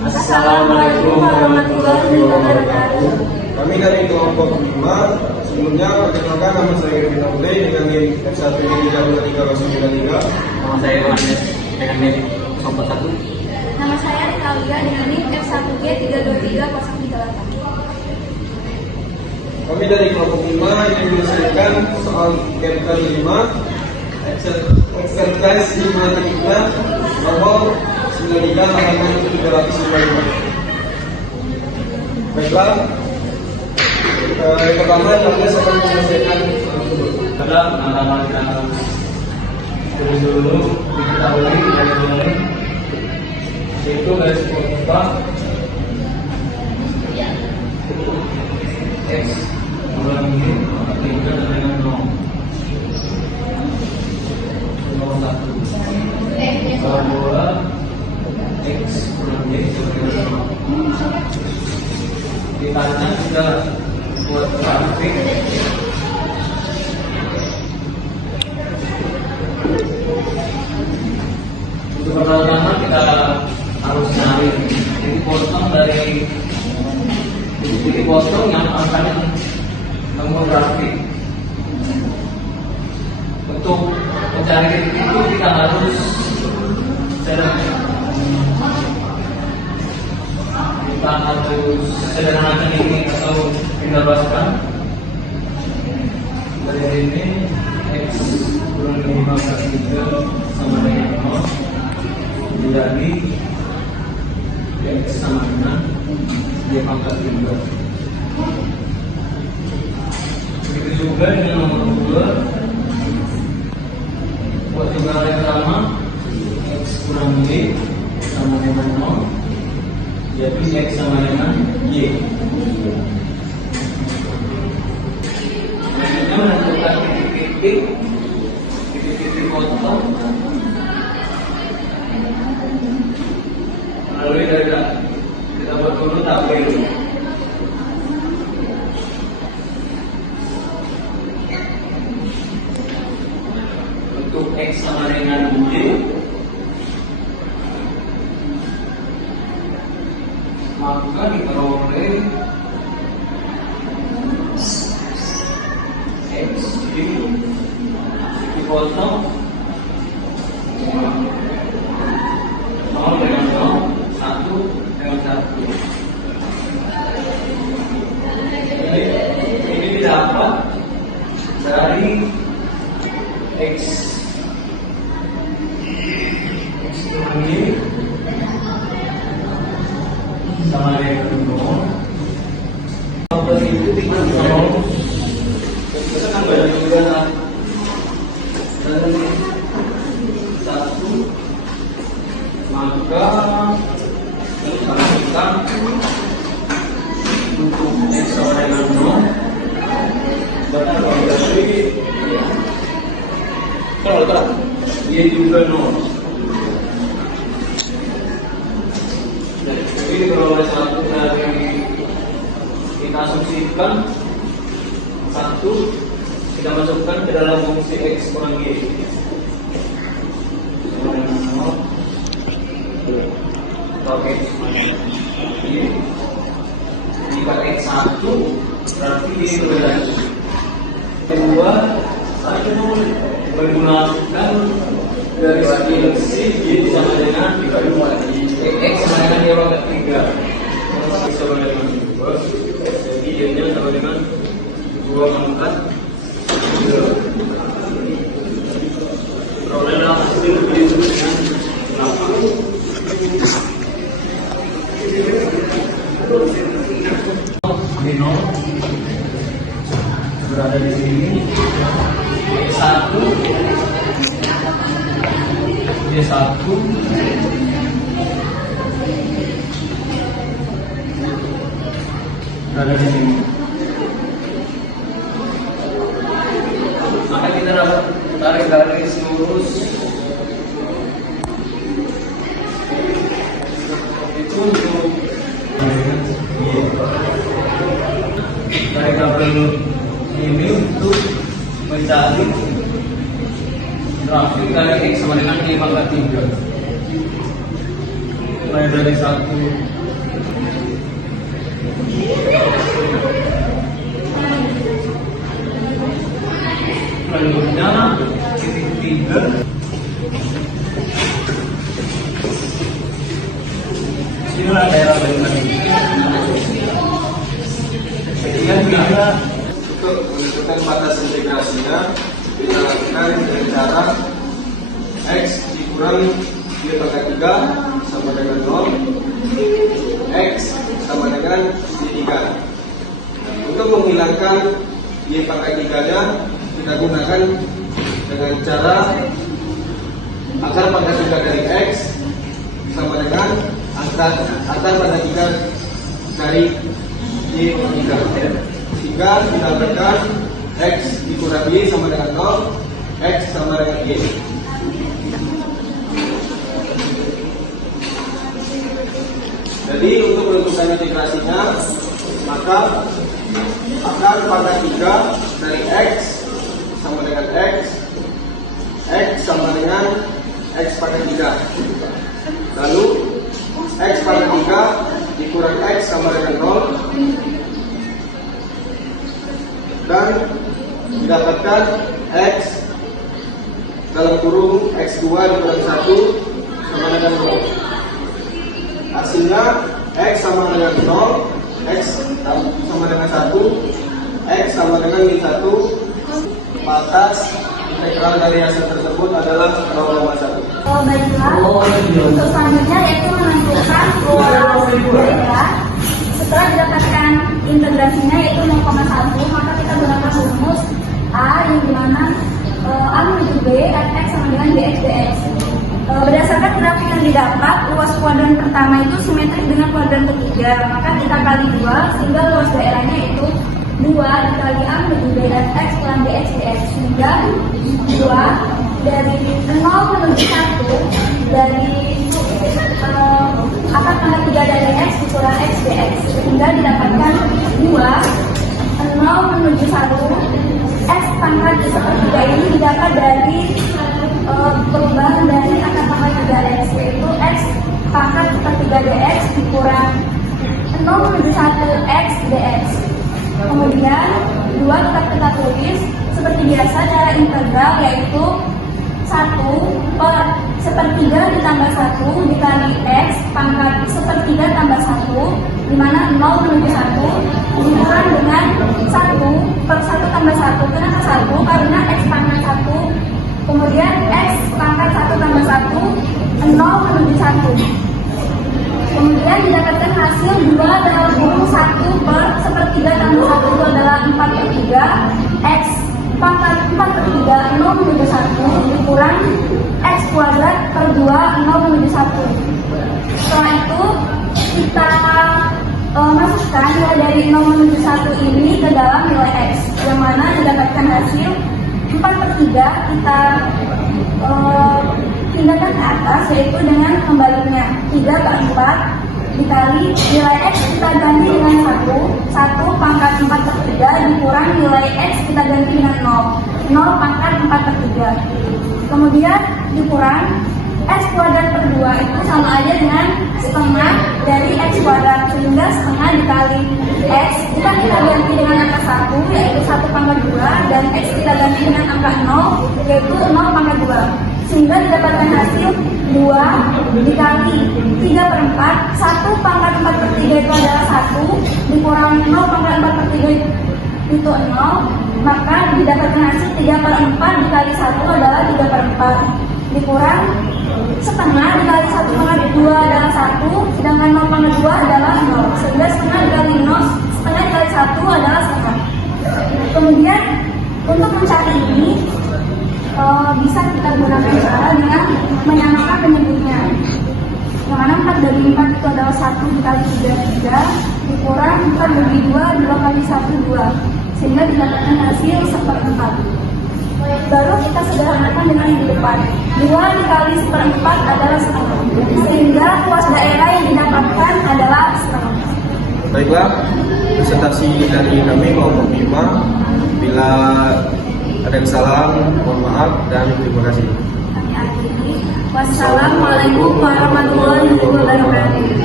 Assalamualaikum warahmatullahi wabarakatuh. Kami dari kelompok 5. Sebelumnya perkenalkan, nama saya Kevin Aule dengan NIM F1 32393. Nama saya Yohanes dengan NIM 01. Nama saya Rita Aulia dengan NIM F1G 32338. Kami dari kelompok 5 yang menyelesaikan soal capital 5 exercise 5 nomor 93 halaman 355. Baiklah, yang pertama Yohanes akan menyelesaikan Adalah nama kita dari dulu diketahui dari dulu yaitu garis pembuka X mengulangi 3 dengan 0 1 parabola X kurang Y sama dengan 0. Ditanya kita buat grafik untuk pertama kita harus cari titik potong dari titik potong yang angkanya nomor grafik. Untuk mencari titik itu kita harus sederhanakan ini atau kita bahaskan dari ini X kurang 5/3 sama dengan 0 menjadi X sama dengan Y pangkat 3. Begitu juga dengan nomor 2, buat juga hal yang sama, X kurang Y sama dengan 0 jadi X sama dengan Y. Selanjutnya menentukan titik-titik potong melalui dari kita buat dulu tabel. Untuk X sama dengan Y, maka diperoleh X dipotong 0 dengan 0, 1 dengan 1. Ini didapat dari X kurang Y sama dengan 0. Kalau itu tidak 0, kita kan banyak juga dan 1, maka kita untuk X sama dengan 0 bahkan kalau dari kalau Y juga 0. Jadi beroleh 1 dari kita asumsikan 1 kita masukkan ke dalam fungsi X kurang Y atau X minus Y. Jika X1 berarti Y berarti kedua saya menggunakan dari fungsi Y sama dengan X sama dengan Y pangkat 3 sama dengan 2, jadi Y-nya sama dengan 2 pangkat 3. Perolehlah hasil Y dengan 8. Ini 0 berada di sini. Y1 berada di sini. Maka kita dapat tarik garis lurus itu untuk tarik kabel ini untuk mencari grafik dari X sama dengan Y pangkat 3. mulai dari 1. Selanjutnya titik 3. Inilah daerah bangunan ini. Kemudian kita Untuk menentukan batas integrasinya, kita lakukan dengan cara X dikurang Y pangkat 3 sama dengan 0, X sama dengan Y3. Untuk menghilangkan Y pangkat 3-nya, kita gunakan dengan cara akar pangkat 3 dari X sama dengan akar pangkat 3 dari Y pangkat 3. Sehingga didapatkan X dikurang Y sama dengan 0, X sama dengan Y. Jadi untuk menentukan integrasinya, maka akar pangkat 3 dari X sama dengan X sama dengan X pangkat 3. Lalu X pangkat 3 dikurang X sama dengan 0, dan didapatkan X dalam kurung X2 dikurang 1 sama dengan 0. Hasilnya X sama dengan 0, X sama dengan 1, X sama dengan min 1. Batas integral dari hasil tersebut adalah 0,1. Baiklah, untuk selanjutnya yaitu menentukan ruas daerah. Setelah didapatkan integrasinya yaitu 0,1, maka kita gunakan rumus A yang dimana A menuju B, Fx sama dengan Bx dx. Berdasarkan grafik yang didapat, luas kuadran pertama itu simetrik dengan kuadran ketiga, maka kita kali 2 sehingga luas daerahnya itu 2 dikali A menuju B Fx kurang Bx dx, sehingga 2 dari 0 menuju 1 dari akar pangkat 3 dari X dikurang X dx, sehingga didapatkan 2 0 menuju 1 X pangkat sepertiga ini didapat dari perubahan dari akar pangkat 3x, yaitu X pangkat sepertiga dx dikurang 0 menuju 1 X dx. Kemudian 2 tetap kita tulis seperti biasa cara integral, yaitu 1 per sepertiga ditambah 1 dikali X pangkat sepertiga tambah 1, dimana 0 menuju 1 dikurang dengan 1 per 1 tambah 1. Kenapa 1? Karena X pangkat 1, kemudian X pangkat 1 tambah 1, 0 menuju 1. Kemudian didapatkan hasil 2 dalam kurung 1 per sepertiga tambah 1 itu adalah 4 per 3, X pangkat 4 per 3, 0 menuju 1 dikurang X kuadrat per 2, 0 menuju 1. Setelah itu kita masukkan nilai dari 0 menuju 1 ini ke dalam nilai X, yang mana didapatkan hasil 4 per 3 kita pindahkan ke atas, yaitu dengan kembalinya 3 per 4 dikali nilai X kita ganti dengan 1 pangkat 4 per 3 dikurang nilai X kita ganti dengan 0 pangkat 4 per 3, kemudian dikurang X kuadrat per 2 itu sama aja dengan setengah dari X kuadrat, sehingga setengah dikali X kita ganti dengan angka 1 yaitu 1 pangkat 2, dan X kita ganti dengan angka 0 yaitu 0 pangkat 2, sehingga didapatkan hasil 2 dikali 3 per 4, 1 pangkat 4 per 3 itu adalah 1 dikurang 0 pangkat 4 per 3 itu 0, maka didapatkan hasil 3 per 4 dikali 1 adalah 3 per 4 dikurang setengah dikali 1 pangkat 2 adalah 1, sedangkan 0 pangkat 2 adalah 0, sehingga setengah dikali 0, setengah dikali 1 adalah setengah. Kemudian untuk mencari ini bisa kita gunakan cara dengan menyamakan penyebutnya, yang mana 4 dari 4 itu adalah 1 dikali 3 dikurang 4 dari 2 kali 1 2, sehingga didapatkan hasil 1/4. Baru kita sederhanakan dengan yang di depan, 2 dikali 1/4 adalah setengah, sehingga luas daerah yang didapatkan adalah setengah. Baiklah, presentasi dari kami kelompok 5. Bila ada yang salah, mohon maaf dan terima kasih. Kami akhiri. Wassalamualaikum warahmatullahi wabarakatuh.